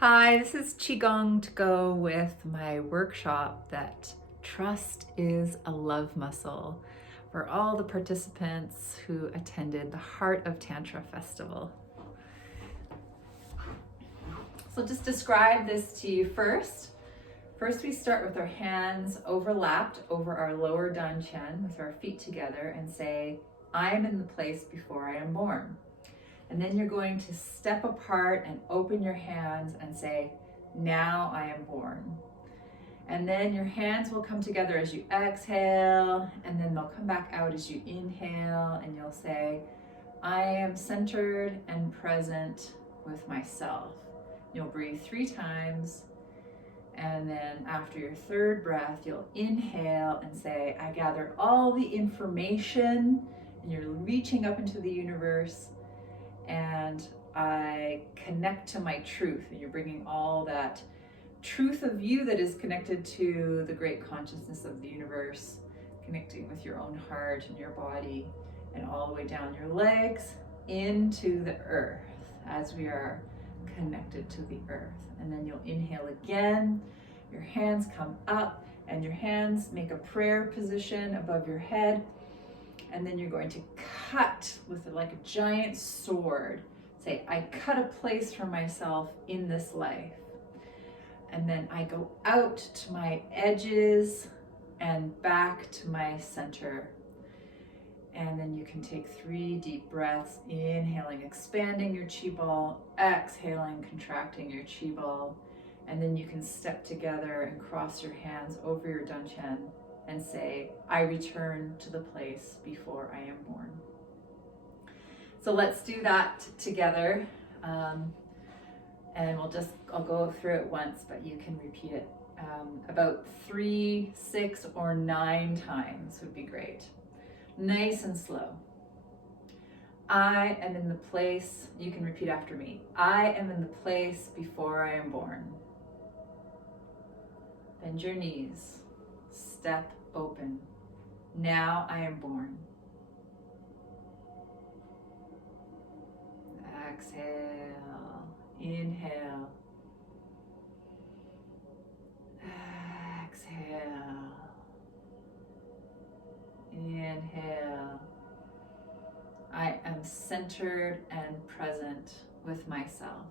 Hi, this is Qigong to go with my workshop that trust is a love muscle for all the participants who attended the Heart of Tantra Festival. So just describe this to you first. First, we start with our hands overlapped over our lower dantian with our feet together and say, I am in the place before I am born. And then you're going to step apart and open your hands and say, now I am born. And then your hands will come together as you exhale, and then they'll come back out as you inhale, and you'll say, I am centered and present with myself. You'll breathe 3 times, and then after your third breath, you'll inhale and say, I gather all the information, and you're reaching up into the universe, and I connect to my truth, and you're bringing all that truth of you that is connected to the great consciousness of the universe, connecting with your own heart and your body, and all the way down your legs into the earth as we are connected to the earth. And then you'll inhale again, your hands come up, and your hands make a prayer position above your head. And then you're going to cut with like a giant sword. Say, I cut a place for myself in this life. And then I go out to my edges and back to my center. And then you can take 3 deep breaths, inhaling, expanding your chi ball, exhaling, contracting your chi ball. And then you can step together and cross your hands over your dantian and say, I return to the place before I am born. So let's do that together. And I'll go through it once, but you can repeat it about 3, 6, or 9 times would be great. Nice and slow. I am in the place, you can repeat after me. I am in the place before I am born. Bend your knees. Step open. Now I am born. Exhale. Inhale. Exhale. Inhale. I am centered and present with myself.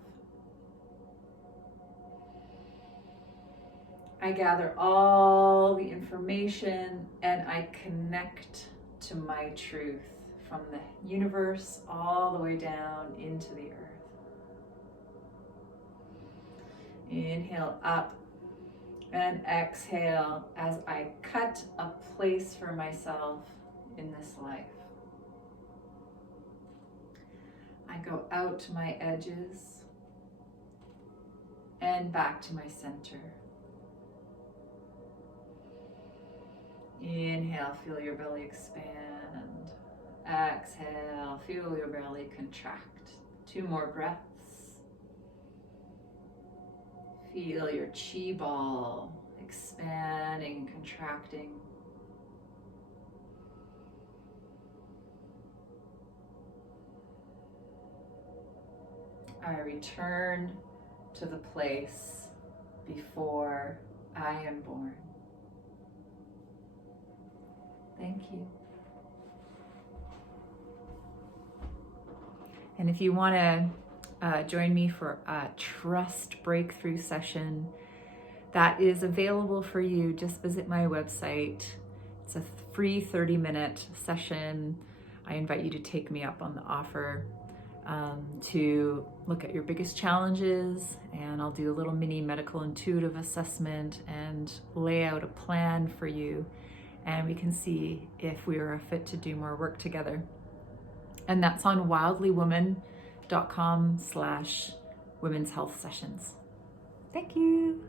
I gather all the information and I connect to my truth from the universe all the way down into the earth. Inhale up and exhale as I cut a place for myself in this life. I go out to my edges and back to my center. Inhale, feel your belly expand. Exhale, feel your belly contract. 2 more breaths. Feel your chi ball expanding and contracting. I return to the place before I am born. Thank you. And if you want to join me for a trust breakthrough session, that is available for you. Just visit my website. It's a free 30-minute session. I invite you to take me up on the offer to look at your biggest challenges, and I'll do a little mini medical intuitive assessment and lay out a plan for you, and we can see if we are a fit to do more work together. And that's on wildlywoman.com/women's health sessions. Thank you.